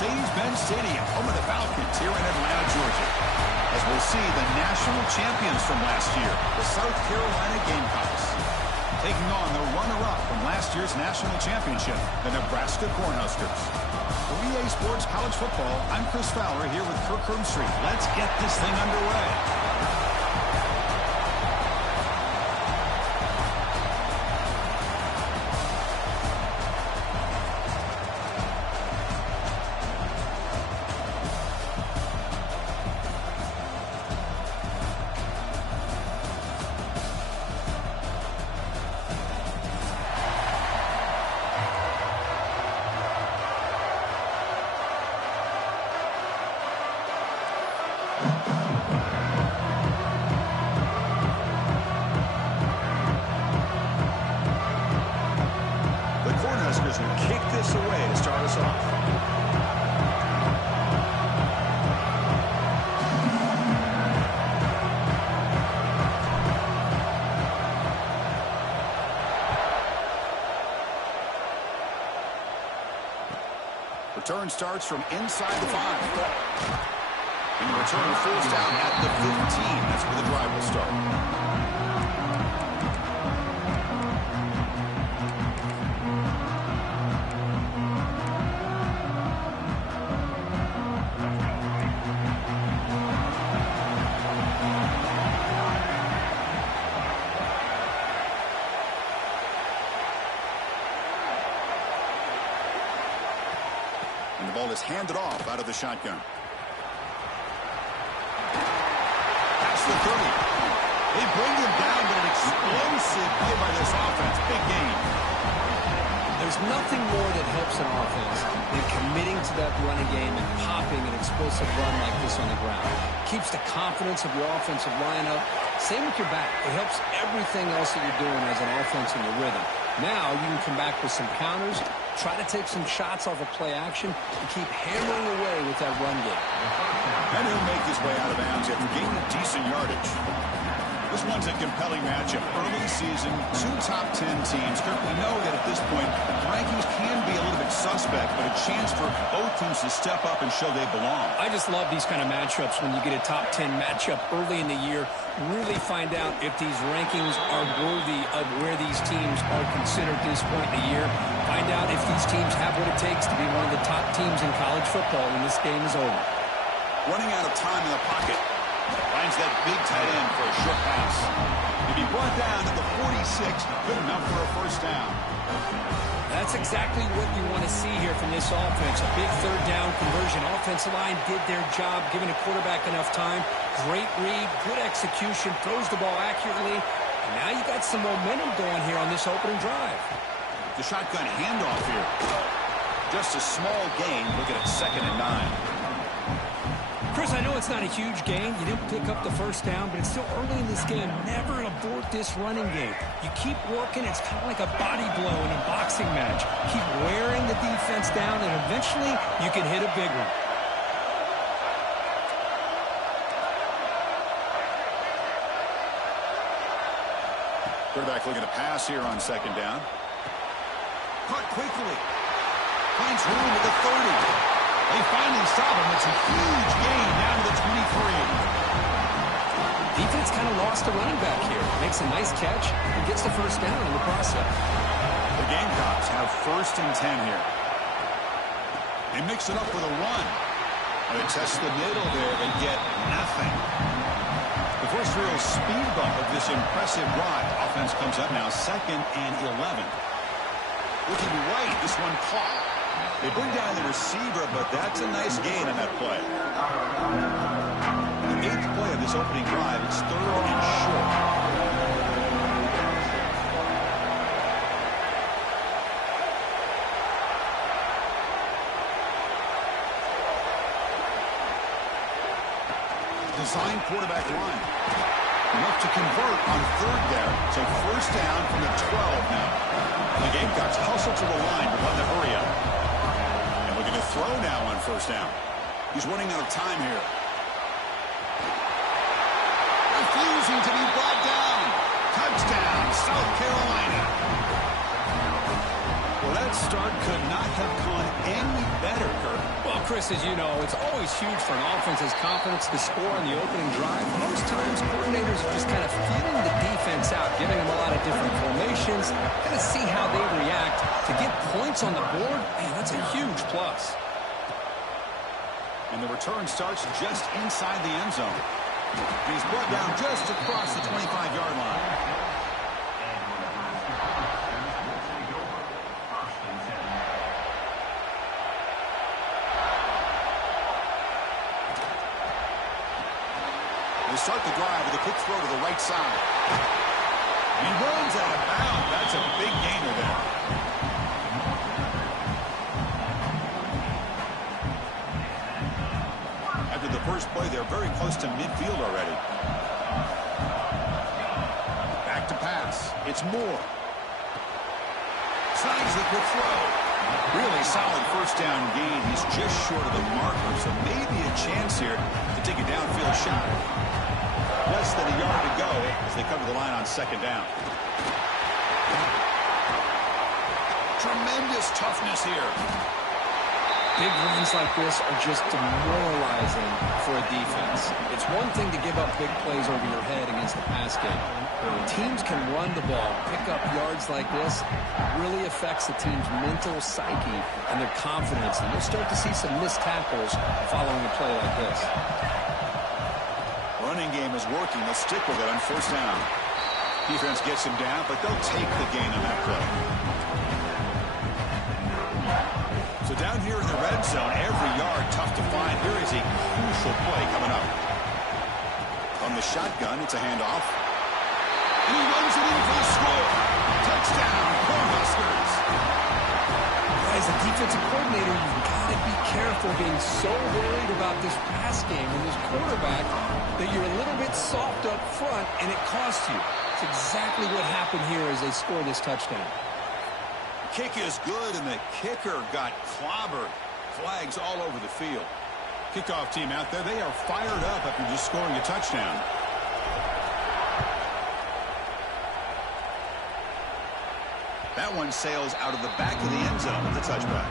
Mercedes-Benz Stadium, home of the Falcons here in Atlanta, Georgia. As we'll see the national champions from last year, the South Carolina Gamecocks, taking on the runner-up from last year's national championship, the Nebraska Cornhuskers. For EA Sports College Football, I'm Chris Fowler here with Kirk Herbstreit. Let's get this thing underway. Will kick this away to start us off. Return starts from inside the 5. And the return falls down at the 15. That's where the drive will start. And the ball is handed off out of the shotgun. Past the 30. They bring him down, but an explosive play by this offense. Big gain. There's nothing more that helps an offense than committing to that running game and popping an explosive run like this on the ground. Keeps the confidence of your offensive line up. Same with your back. It helps everything else that you're doing as an offense in your rhythm. Now you can come back with some counters, try to take some shots off of play action, and keep hammering away with that run game. And he'll make his way out of bounds after gaining decent yardage. This one's a compelling matchup. Early season, 2 top 10 teams. Kirk, we know that at this point, rankings can be a little bit suspect, but a chance for both teams to step up and show they belong. I just love these kind of matchups when you get a top 10 matchup early in the year. Really find out if these rankings are worthy of where these teams are considered at this point in the year. Find out if these teams have what it takes to be one of the top teams in college football when this game is over. Running out of time in the pocket. Finds that big tight end for a short pass. He'll be brought down to the 46. Good enough for a first down. That's exactly what you want to see here from this offense. A big third down conversion. Offensive line did their job, giving a quarterback enough time. Great read, good execution, throws the ball accurately. And now you got some momentum going here on this opening drive. The shotgun handoff here. Just a small gain. Look at it, 2nd and 9. Chris, I know it's not a huge gain. You didn't pick up the first down, but it's still early in this game. Never abort this running game. You keep working. It's kind of like a body blow in a boxing match. Keep wearing the defense down, and eventually you can hit a big one. Quarterback looking to pass here on 2nd down. Caught quickly. Finds room at the 30. They finally stop him. It's a huge gain down to the 23. Defense kind of lost the running back here. Makes a nice catch and gets the first down in the process. The Gamecocks have 1st and 10 here. They mix it up with a run. They test the middle there, but get nothing. The first real speed bump of this impressive drive. Offense comes up now 2nd and 11. Looking right, this one caught. They bring down the receiver, but that's a nice gain in that play. The 8th play of this opening drive, it's 3rd and short. Design quarterback run. Enough to convert on 3rd there. So 1st down from the 12 now. The Gamecocks hustle to the line to run the hurry up. Looking to throw now on 1st down. He's running out of time here. Refusing to be brought down. Touchdown, South Carolina. Well, that start could not have gone any better, Kirk. Well, Chris, as you know, it's always huge for an offense's confidence to score on the opening drive. Most times, coordinators are just kind of feeling the defense out, giving them a lot of different formations, kind of see how they react. To get points on the board, man, that's a huge plus. And the return starts just inside the end zone. He's brought down just across the 25-yard line. They start the drive with a quick throw to the right side. He runs out of bounds. That's a big gainer there. After the first play, they're very close to midfield already. Back to pass. It's Moore. Snags the quick throw. Really solid first down gain. He's just short of the marker, so maybe a chance here to take a downfield shot. Less than a yard to go as they come to the line on second down. Tremendous toughness here. Big runs like this are just demoralizing for a defense. It's one thing to give up big plays over your head against the pass game. But when teams can run the ball, pick up yards like this, it really affects the team's mental psyche and their confidence. And you'll start to see some missed tackles following a play like this. Running game is working. They'll stick with it on first down. Defense gets him down, but they'll take the gain on that play. So down here in the red zone, every yard tough to find. Here is a crucial play coming up. From the shotgun, it's a handoff. And he runs it in for the score. Touchdown, Cornhuskers. As a defensive coordinator, you've got to be careful being so worried about this pass game and this quarterback that you're a little bit soft up front, and it costs you. It's exactly what happened here as they score this touchdown. Kick is good, and the kicker got clobbered. Flags all over the field. Kickoff team out there, they are fired up after just scoring a touchdown. That one sails out of the back of the end zone with the touchback.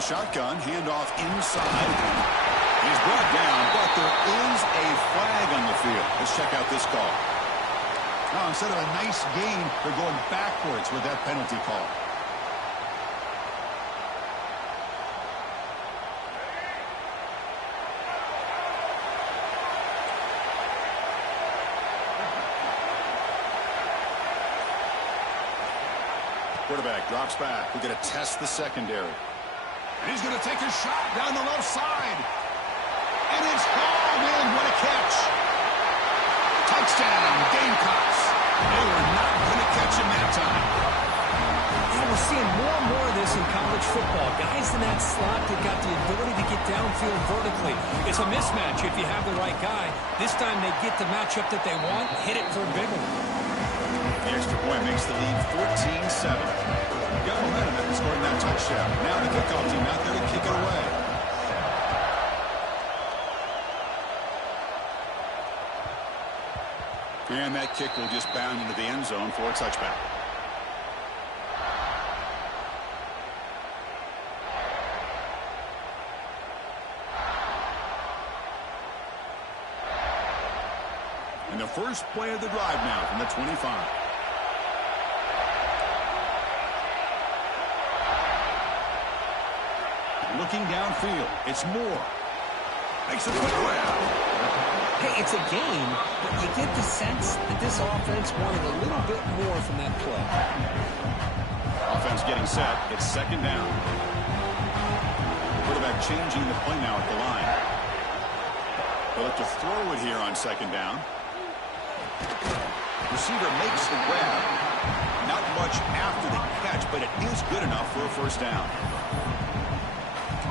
Shotgun, handoff inside. He's brought down, but there is a flag on the field. Let's check out this call. Now, instead of a nice gain, they're going backwards with that penalty call. Quarterback drops back. We're going to test the secondary. And he's going to take a shot down the left side. And it's hauled in. What a catch. Touchdown, Gamecocks. They were not going to catch him that time. Yeah, we're seeing more and more of this in college football. Guys in that slot that got the ability to get downfield vertically. It's a mismatch if you have the right guy. This time they get the matchup that they want, hit it for a big one. The extra point makes the lead 14-7. Got momentum after scoring that touchdown. Now the kickoff team out there to kick it away. And that kick will just bound into the end zone for a touchback. And the first play of the drive now from the 25. Looking downfield, it's Moore. Makes a quick grab. Hey, it's a game, but you get the sense that this offense wanted a little bit more from that play. Offense getting set. It's second down. Quarterback changing the play now at the line. They'll have to throw it here on second down. Receiver makes the grab. Not much after the catch, but it is good enough for a first down.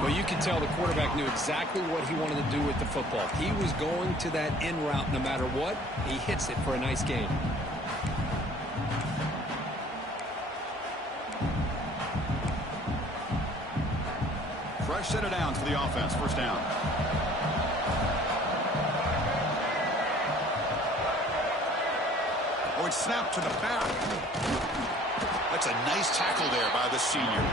Well, you can tell the quarterback knew exactly what he wanted to do with the football. He was going to that in route no matter what. He hits it for a nice gain. Fresh set of downs for the offense. First down. Oh, it's snapped to the back. That's a nice tackle there by the senior.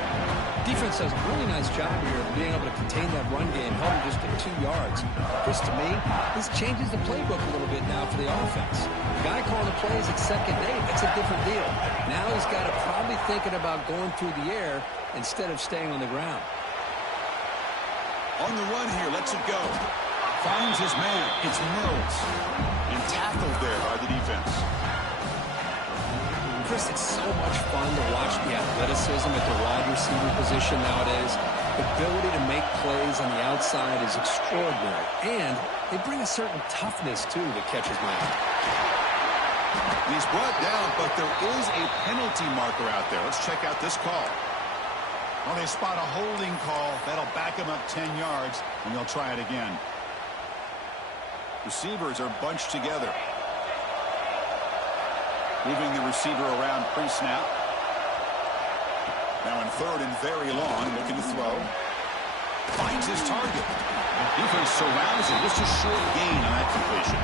Defense does a really nice job here of being able to contain that run game, held him just at 2 yards. Chris, to me, this changes the playbook a little bit now for the offense. The guy calling the plays at second day, that's a different deal. Now he's got to probably thinking about going through the air instead of staying on the ground. On the run here, lets it go. Finds his man. It's Mills. And tackled there by the defense. Chris, it's so much fun to watch the athleticism at the wide receiver position nowadays. The ability to make plays on the outside is extraordinary. And they bring a certain toughness, too, that catches my eye. He's brought down, but there is a penalty marker out there. Let's check out this call. Well, they spot a holding call. That'll back him up 10 yards, and they'll try it again. Receivers are bunched together. Moving the receiver around pre-snap. Now in third and very long, looking to throw. Finds his target. Defense surrounds him. Just a short gain on that completion.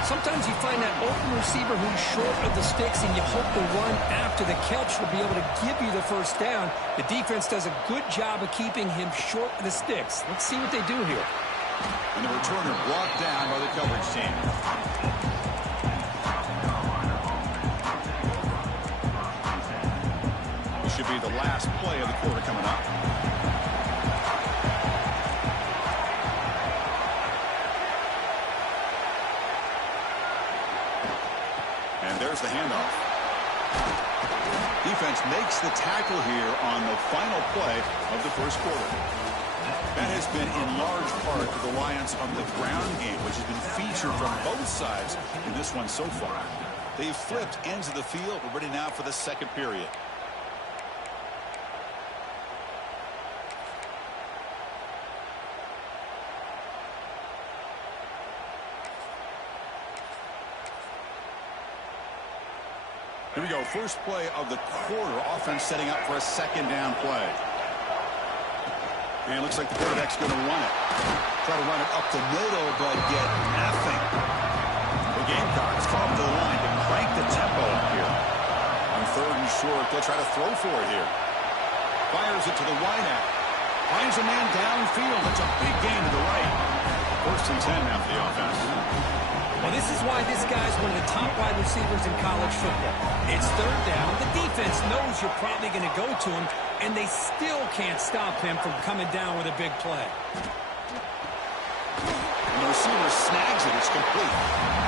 Sometimes you find that open receiver who's short of the sticks, and you hope the run after the catch will be able to give you the first down. The defense does a good job of keeping him short of the sticks. Let's see what they do here. And the returner brought down by the coverage team. Should be the last play of the quarter coming up. And there's the handoff. Defense makes the tackle here on the final play of the first quarter. That has been in large part the reliance on the ground game, which has been featured from both sides in this one so far. They've flipped ends of the field. We're ready now for the second period. Here we go. First play of the quarter. Offense setting up for a second down play. And it looks like the quarterback's going to run it. Try to run it up the middle, but get nothing. The Gamecocks come up to the line to crank the tempo up here. On third and short, they'll try to throw for it here. Fires it to the wideout. Finds a man downfield. That's a big gain to the right. First and 10 now for the offense. Well, this is why this guy's one of the top wide receivers in college football. It's third down. The defense knows you're probably going to go to him, and they still can't stop him from coming down with a big play. And the receiver snags it. It's complete.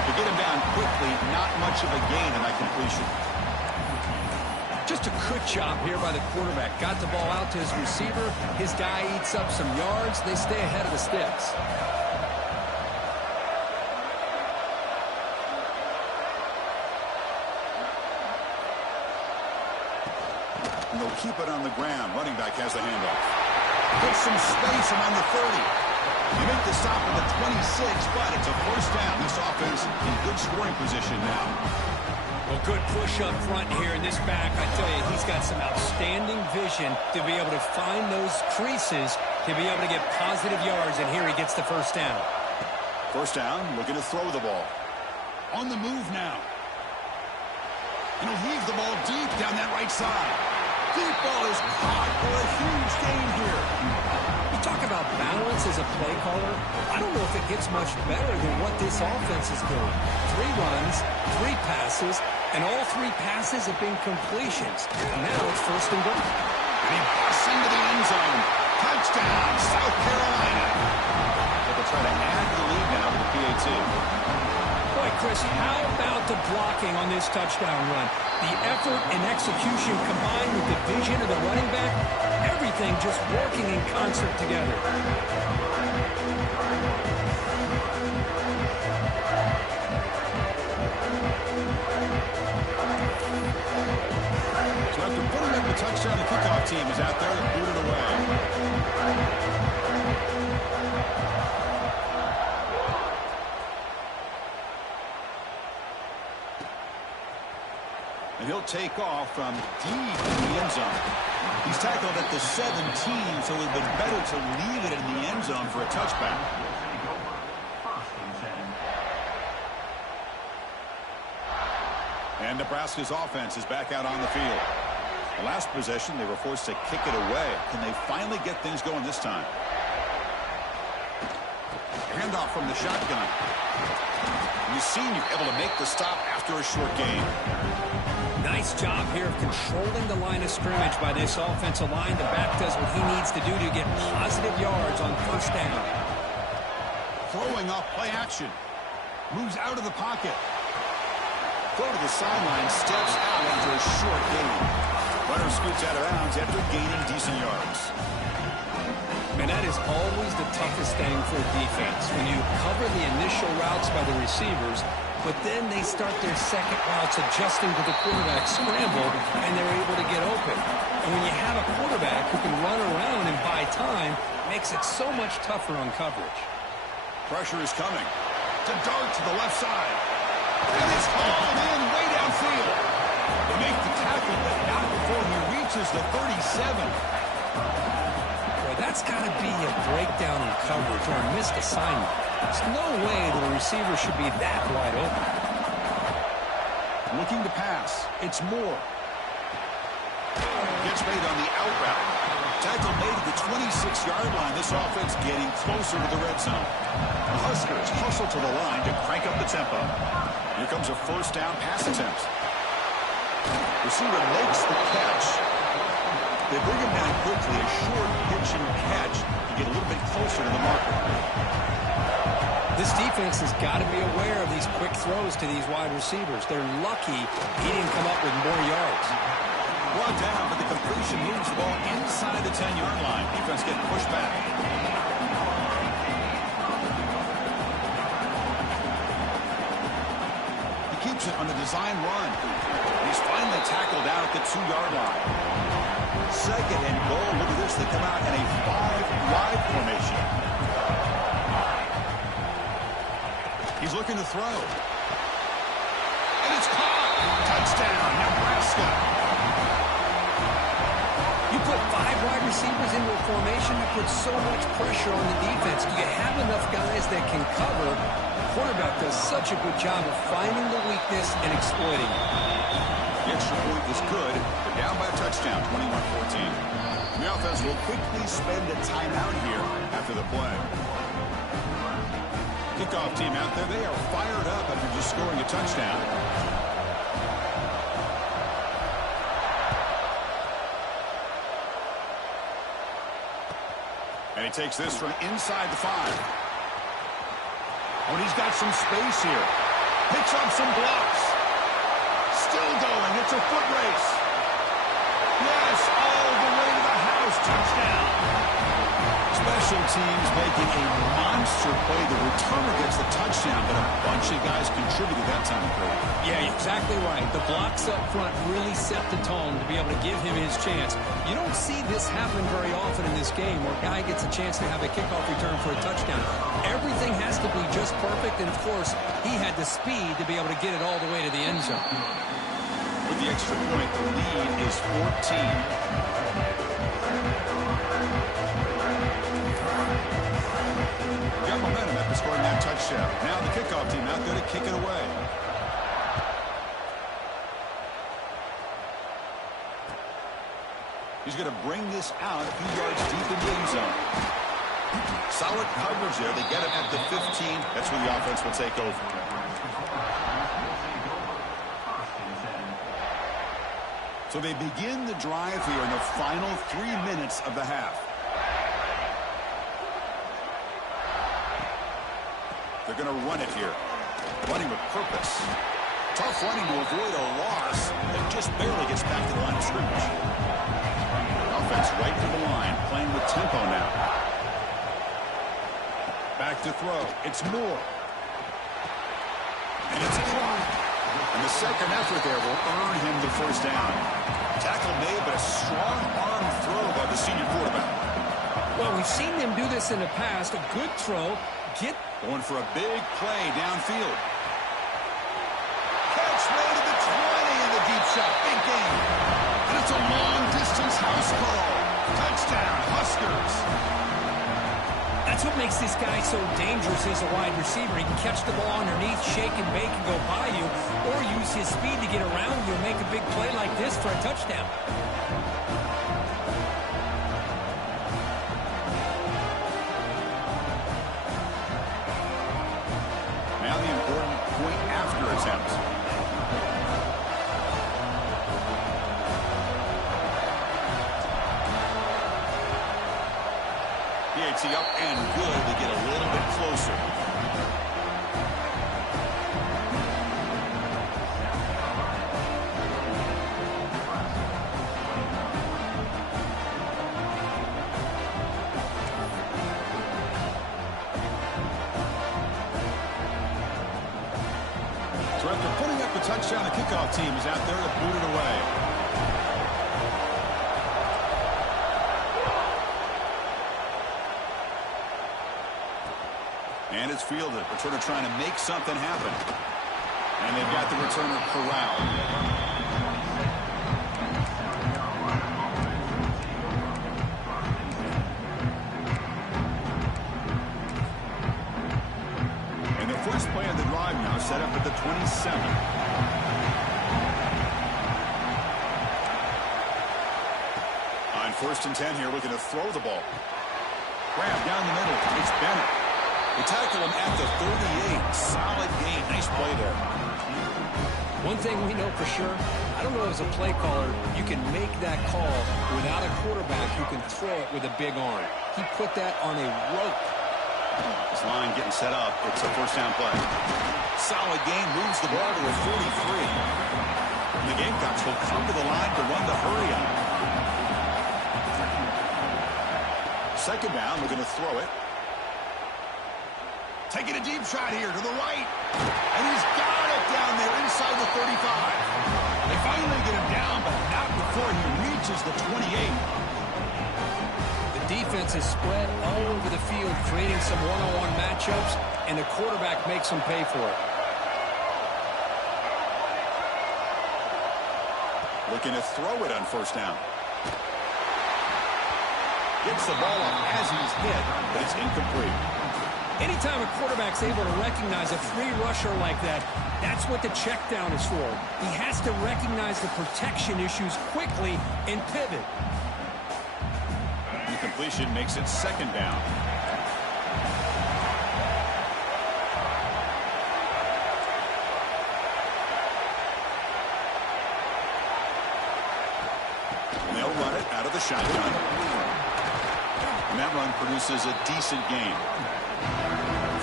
To get him down quickly, not much of a gain on that completion. Just a good job here by the quarterback. Got the ball out to his receiver. His guy eats up some yards. They stay ahead of the sticks. And they'll keep it on the ground. Running back has the handoff. Gets some space around the 30. You make the stop at the 26, but it's a first down. This offense in good scoring position now. Well, good push up front here in this back. I tell you, he's got some outstanding vision to be able to find those creases, to be able to get positive yards, and here he gets the first down. First down, looking to throw the ball. On the move now. And he'll heave the ball deep down that right side. Deep ball is caught for a huge gain here. You talk about balance as a play caller. I don't know if it gets much better than what this offense is doing. 3 runs, 3 passes, and all 3 passes have been completions. And now it's first and goal. And he busts into the end zone. Touchdown, South Carolina. But they'll try to add to the lead now with the PAT. Boy, Chris, how about the blocking on this touchdown run? The effort and execution combined with the vision of the running back, everything just working in concert together. So after putting up the touchdown, the kickoff team is out there to boot it away. He'll take off from deep in the end zone. He's tackled at the 17, so it would have been better to leave it in the end zone for a touchback. And Nebraska's offense is back out on the field. The last possession, they were forced to kick it away. Can they finally get things going this time? Handoff from the shotgun. You've seen you're able to make the stop after a short gain. Nice job here of controlling the line of scrimmage by this offensive line. The back does what he needs to do to get positive yards on first down. Throwing off play action. Moves out of the pocket. Throw to the sideline, steps out after a short gain. Runner scoots out of bounds after gaining decent yards. Man, that is always the toughest thing for a defense. When you cover the initial routes by the receivers, but then they start their second routes adjusting to the quarterback scramble, and they're able to get open. And when you have a quarterback who can run around and buy time, it makes it so much tougher on coverage. Pressure is coming. To dart to the left side. And it's hauled in way downfield. They make the tackle, but not before he reaches the 37. Boy, that's got to be a breakdown in coverage or a missed assignment. There's no way that a receiver should be that wide open. Looking to pass. It's Moore. Gets made on the out route. Tackle made at the 26-yard line. This offense getting closer to the red zone. The Huskers hustle to the line to crank up the tempo. Here comes a first down pass attempt. Receiver makes the catch. They bring him down quickly. A short pitch and catch to get a little bit closer to the marker. This defense has got to be aware of these quick throws to these wide receivers. They're lucky he didn't come up with more yards. Brought down, but the completion moves the ball inside the 10-yard line. Defense getting pushed back. He keeps it on the design run. He's finally tackled out at the 2-yard line. Second and goal. Look at this. They come out in a 5-wide formation. He's looking to throw. And it's caught. Touchdown, Nebraska. You put 5 wide receivers into a formation, you put so much pressure on the defense. Do you have enough guys that can cover? The quarterback does such a good job of finding the weakness and exploiting it. The extra point was good. They're down by a touchdown, 21-14. The offense will quickly spend a timeout here after the play. Kickoff team out there, they are fired up after just scoring a touchdown. And he takes this from inside the 5. Oh, and he's got some space here. Picks up some blocks. Still going. It's a foot race. Yes, all the way to the house. Touchdown. Special teams making a monster play. The returner gets the touchdown, but a bunch of guys contributed that time. Yeah, exactly right. The blocks up front really set the tone to be able to give him his chance. You don't see this happen very often in this game where a guy gets a chance to have a kickoff return for a touchdown. Everything has to be just perfect, and of course, he had the speed to be able to get it all the way to the end zone. With the extra point, the lead is 14. Got momentum after scoring that touchdown. Now the kickoff team out there to kick it away. He's going to bring this out a few yards deep in the end zone. Solid coverage there. They get him at the 15. That's where the offense will take over. So they begin the drive here in the final 3 minutes of the half. They're going to run it here. Running with purpose. Tough running to avoid a loss that just barely gets back to the line of scrimmage. Offense right to the line, playing with tempo now. Back to throw. It's Moore. And it's caught. And the second effort there will earn him the first down. Tackle made, but a strong arm throw by the senior quarterback. Well, we've seen them do this in the past. A good throw. Going for a big play downfield. Catch made at the 20 in the deep shot. Big game. And it's a long-distance house call. Touchdown, Huskers. That's what makes this guy so dangerous as a wide receiver. He can catch the ball underneath, shake and bake and go by you, or use his speed to get around you and make a big play like this for a touchdown. Now the important point after attempt. PAT up and good to get a little bit closer. So after putting up a touchdown, the kickoff team is out there to boot it away. And it's fielded. Returner trying to make something happen. And they've got the returner corralled. And the first play of the drive now set up at the 27. On 1st and 10 here, looking to throw the ball. Grab down the middle. It's Bennett. They tackle him at the 38. Solid gain. Nice play there. One thing we know for sure, I don't know as a play caller, you can make that call without a quarterback who can throw it with a big arm. He put that on a rope. This line getting set up. It's a first down play. Solid gain. Moves the ball to a 43. And the Gamecocks will come to the line to run the hurry up. Second down. We're going to throw it. Taking a deep shot here to the right. And he's got it down there inside the 35. They finally get him down, but not before he reaches the 28. The defense is spread all over the field, creating some one-on-one matchups, and the quarterback makes them pay for it. Looking to throw it on first down. Gets the ball up as he's hit, but it's incomplete. Anytime a quarterback's able to recognize a free rusher like that, that's what the check down is for. He has to recognize the protection issues quickly and pivot. The completion makes it second down. And they'll run it out of the shotgun. And that run produces a decent gain.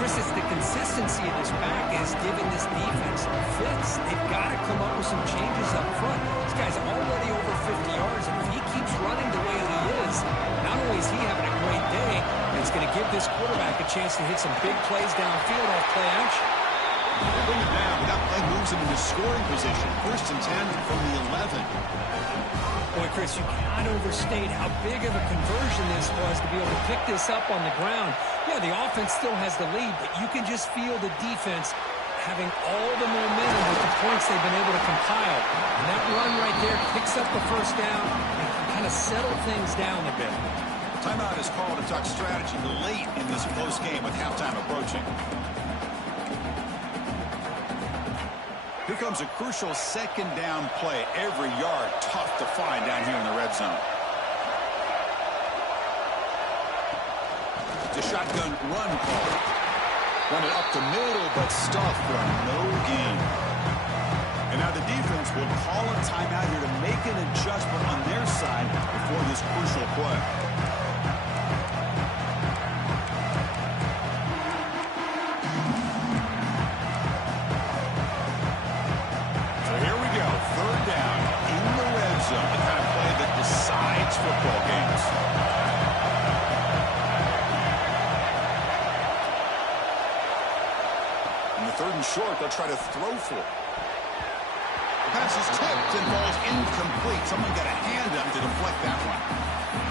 Chris, it's the consistency of this back is giving this defense fits. They've got to come up with some changes up front. This guy's already over 50 yards, and if he keeps running the way he is, not only is he having a great day, it's going to give this quarterback a chance to hit some big plays downfield off play action. They bring it down, but that play moves him into scoring position. 1st and 10 from the 11. Boy, Chris, you cannot overstate how big of a conversion this was to be able to pick this up on the ground. Yeah, the offense still has the lead, but you can just feel the defense having all the momentum with the points they've been able to compile. And that run right there picks up the first down and can kind of settle things down a bit. Timeout is called to talk strategy late in this close game with halftime approaching. Here comes a crucial second down play. Every yard tough to find down here in the red zone. The shotgun run call. Run it up the middle, but stuffed for no gain. And now the defense will call a timeout here to make an adjustment on their side before this crucial play. The kind of play that decides football games. In the 3rd and short, they'll try to throw for it. The pass is tipped and falls incomplete. Someone got a hand up to deflect that one.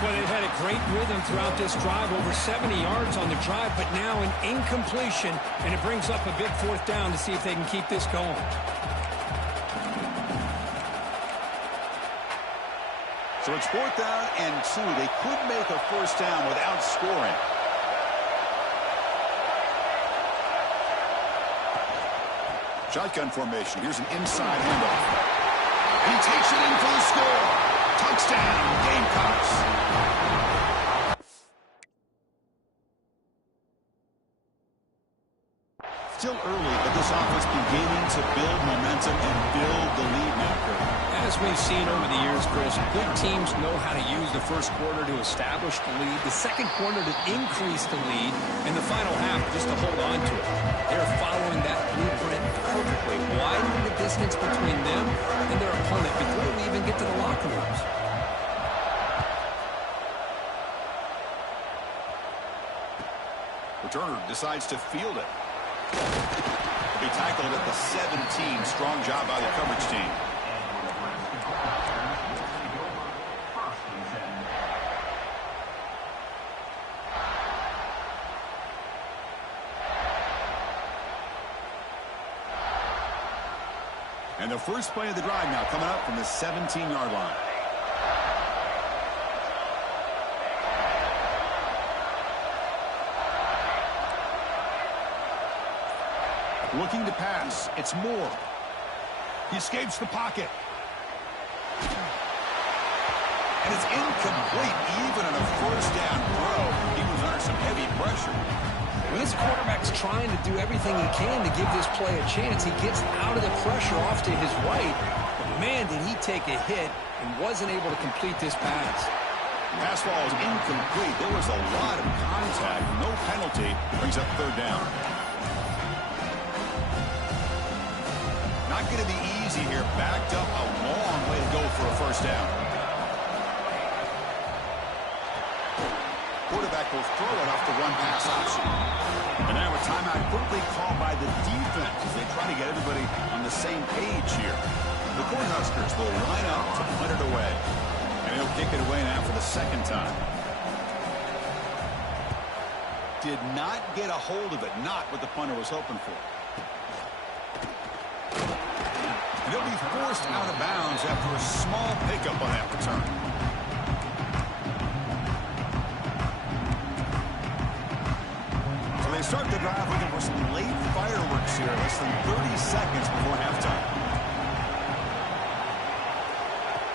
Well, they've had a great rhythm throughout this drive, over 70 yards on the drive, but now an incompletion, and it brings up a big 4th down to see if they can keep this going. So it's 4th down and 2. They could make a first down without scoring. Shotgun formation. Here's an inside handoff. And he takes it in for the score. Touchdown, Gamecocks. Still early, but this offense beginning to build momentum and build the lead now, Kurt. As we've seen over the years, Chris, good teams know how to use the first quarter to establish the lead, the second quarter to increase the lead, and the final half just to hold on to it. They're following that blueprint perfectly, widening the distance between them and their opponent before we even get to the locker rooms. Returner decides to field it. He'll be tackled at the 17. Strong job by the coverage team. And the first play of the drive now coming up from the 17-yard line. Looking to pass. It's Moore. He escapes the pocket. And it's incomplete. Even on a first down throw, he was under some heavy pressure. When this quarterback's trying to do everything he can to give this play a chance, he gets out of the pressure off to his right. But man, did he take a hit and wasn't able to complete this pass. Pass ball is incomplete. There was a lot of contact. No penalty. Brings up 3rd down. Not going to be easy here. Backed up a long way to go for a first down. Quarterback will throw it off the one-pass option. And now a timeout quickly called by the defense as they try to get everybody on the same page here. The Cornhuskers will line up to punt it away. And he'll kick it away now for the 2nd time. Did not get a hold of it. Not what the punter was hoping for. And he'll be forced out of bounds after a small pickup on that return. So they start the drive looking for some late fireworks here. Less than 30 seconds before halftime.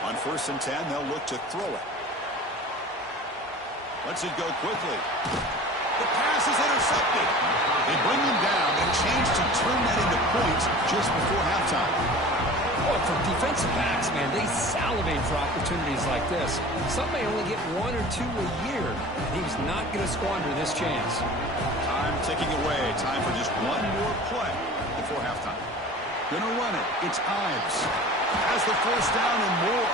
On 1st and 10, they'll look to throw it. Lets it go quickly. The pass is intercepted. They bring him down and chance to turn that into points just before halftime. Well, for defensive backs, man, they salivate for opportunities like this. Some may only get 1 or 2 a year. He's not going to squander this chance. Time ticking away. Time for just one more play before halftime. Gonna run it. It's Ives. Has the first down and more.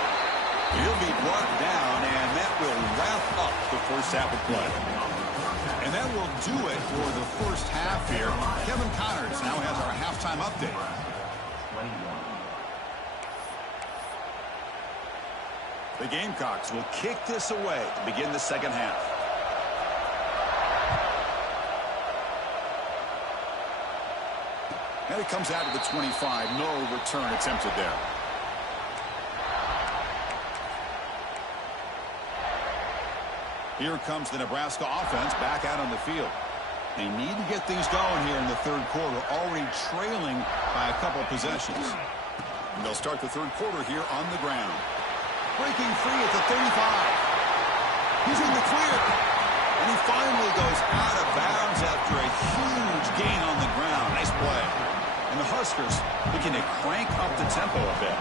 He'll be brought down, and that will wrap up the first half of play. And that will do it for the first half here. Kevin Connors now has our halftime update. The Gamecocks will kick this away to begin the second half. And it comes out of the 25. No return attempted there. Here comes the Nebraska offense back out on the field. They need to get things going here in the 3rd quarter, already trailing by a couple possessions. And they'll start the 3rd quarter here on the ground. Breaking free at the 35. He's in the clear. And he finally goes out of bounds after a huge gain on the ground. Nice play. And the Huskers looking to crank up the tempo a bit.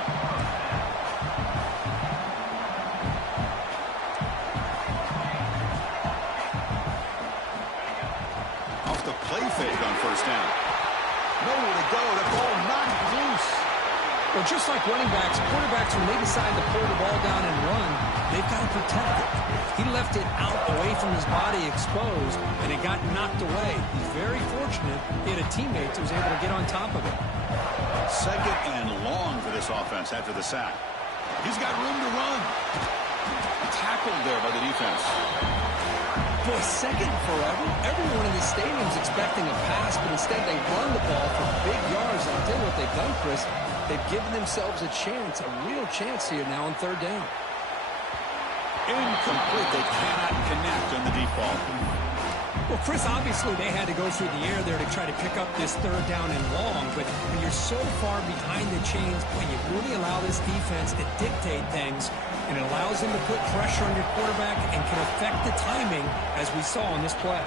Off the play fake on 1st down. Nowhere to go. The ball knocked loose. Well, just like running backs, quarterbacks, when they decide to pull the ball down and run, they've got to protect it. He left it out away from his body exposed, and it got knocked away. He's very fortunate he had a teammate who was able to get on top of it. 2nd and long for this offense after the sack. He's got room to run. Tackled there by the defense. For a second forever, everyone in the stadium is expecting a pass, but instead they run the ball for big yards and did what they've done, Chris. They've given themselves a chance, a real chance here now on 3rd down. Incomplete. They cannot connect on the deep ball. Well, Chris, obviously they had to go through the air there to try to pick up this third down and long, but when you're so far behind the chains, when you really allow this defense to dictate things, and it allows them to put pressure on your quarterback and can affect the timing, as we saw on this play.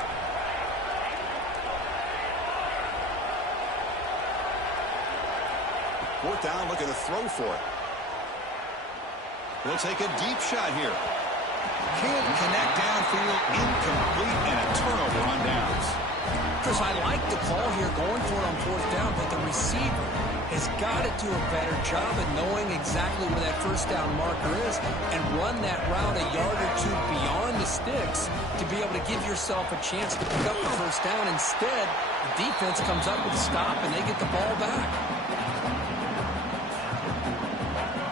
Fourth down, looking to throw for it. He'll take a deep shot here. Can't connect downfield, incomplete, and a turnover on downs. Chris, I like the call here going for it on fourth down, but the receiver has got to do a better job of knowing exactly where that first down marker is and run that route a yard or two beyond the sticks to be able to give yourself a chance to pick up the first down. Instead, the defense comes up with a stop and they get the ball back.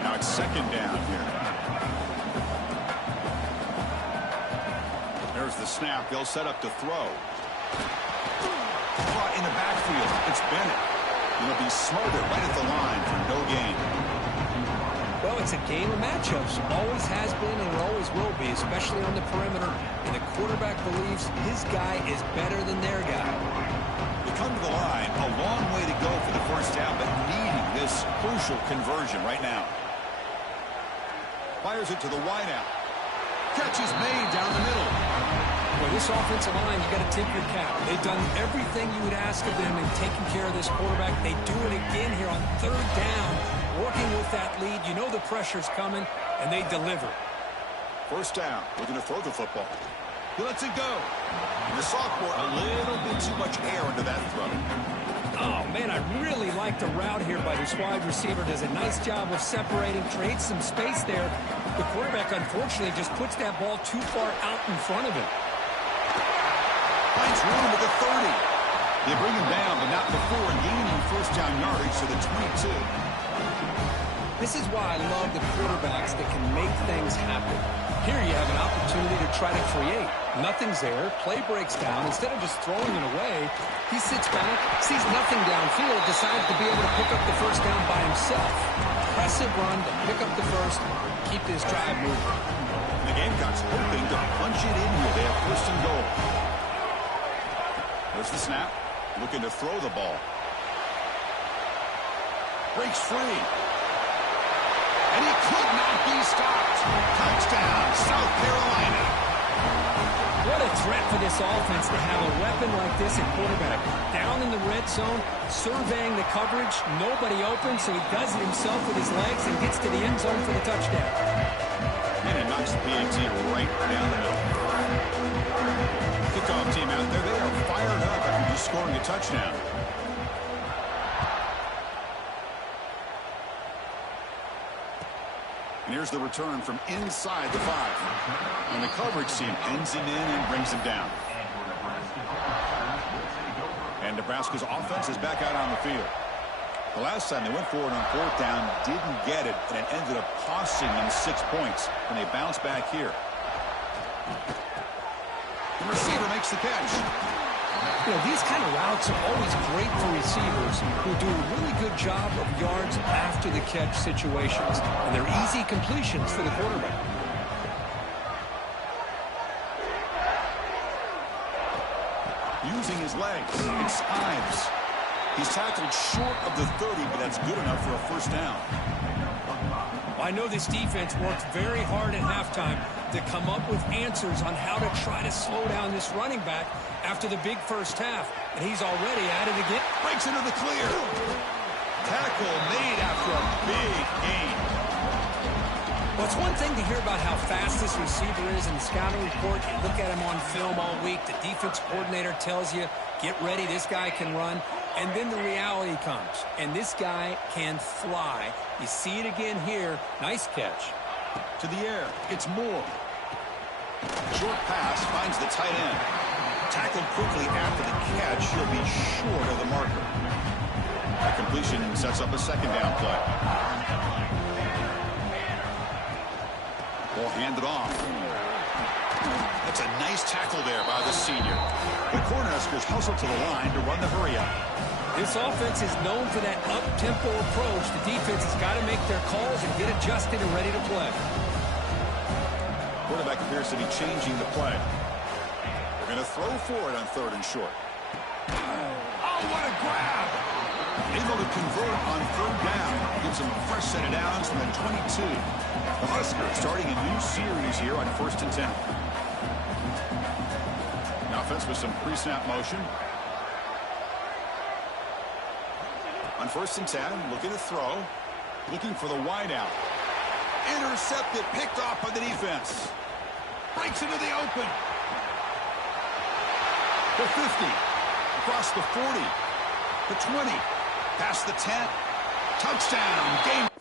Now it's second down here. There's the snap. They'll set up to throw. Caught in the backfield. It's Bennett. He'll be smothered right at the line for no gain. Well, it's a game of matchups. Always has been and it always will be, especially on the perimeter. And the quarterback believes his guy is better than their guy. We come to the line. A long way to go for the first down, but needing this crucial conversion right now. Fires it to the wideout. Catch is made down the middle. Well, this offensive line, you got to tip your cap. They've done everything you would ask of them in taking care of this quarterback. They do it again here on third down, working with that lead. You know the pressure's coming, and they deliver. First down, looking to throw the football. He lets it go. And the sophomore, a little bit too much air into that throw. Oh, man, I really like the route here by this wide receiver. Does a nice job of separating, creates some space there. The quarterback, unfortunately, just puts that ball too far out in front of him. Finds room at the 30. They bring him down, but not before gaining first down yardage to the 22. This is why I love the quarterbacks that can make things happen. Here you have an opportunity to try to create. Nothing's there. Play breaks down. Instead of just throwing it away, he sits back, sees nothing downfield, decides to be able to pick up the first down by himself. Impressive run to pick up the first, keep this drive moving. The Gamecocks hoping to punch it in here. They have first and goal. There's the snap. Looking to throw the ball. Breaks free. And he could not be stopped. Touchdown, South Carolina. What a threat for this offense to have a weapon like this at quarterback. Down in the red zone, surveying the coverage. Nobody open, so he does it himself with his legs and gets to the end zone for the touchdown. And he knocks the PAT right down the middle. Kickoff team out there. They are fired up after just scoring a touchdown. And here's the return from inside the 5. And the coverage team pins him in and brings him down. And Nebraska's offense is back out on the field. The last time they went forward on fourth down, didn't get it, and it ended up costing them 6 points. And they bounce back here. The receiver makes the catch. You know, these kind of routes are always great for receivers who do a really good job of yards after the catch situations. And they're easy completions for the quarterback. Using his legs, it's Ives. He's tackled short of the 30, but that's good enough for a first down. I know this defense worked very hard at halftime to come up with answers on how to try to slow down this running back after the big first half. And he's already at it again. Breaks into the clear. Tackle made after a big gain. Well, it's one thing to hear about how fast this receiver is in the scouting report. You look at him on film all week. The defense coordinator tells you, get ready, this guy can run. And then the reality comes. And this guy can fly. You see it again here. Nice catch. To the air. It's Moore. Short pass finds the tight end. Tackled quickly after the catch. He'll be short of the marker. The completion sets up a second down play. Ball handed off. That's a nice tackle there by the senior. The Cornhuskers hustle to the line to run the hurry up. This offense is known for that up-tempo approach. The defense has got to make their calls and get adjusted and ready to play. Appears to be changing the play. They're going to throw for it on 3rd and short. Oh, what a grab! Able to convert on 3rd down. Gives them a fresh set of downs from the 22. The Huskers starting a new series here on 1st and 10. The offense with some pre-snap motion. On 1st and 10, looking to throw. Looking for the wideout. Intercepted, picked off by the defense. Breaks into the open. The 50. Across the 40. The 20. Past the 10. Touchdown. Game.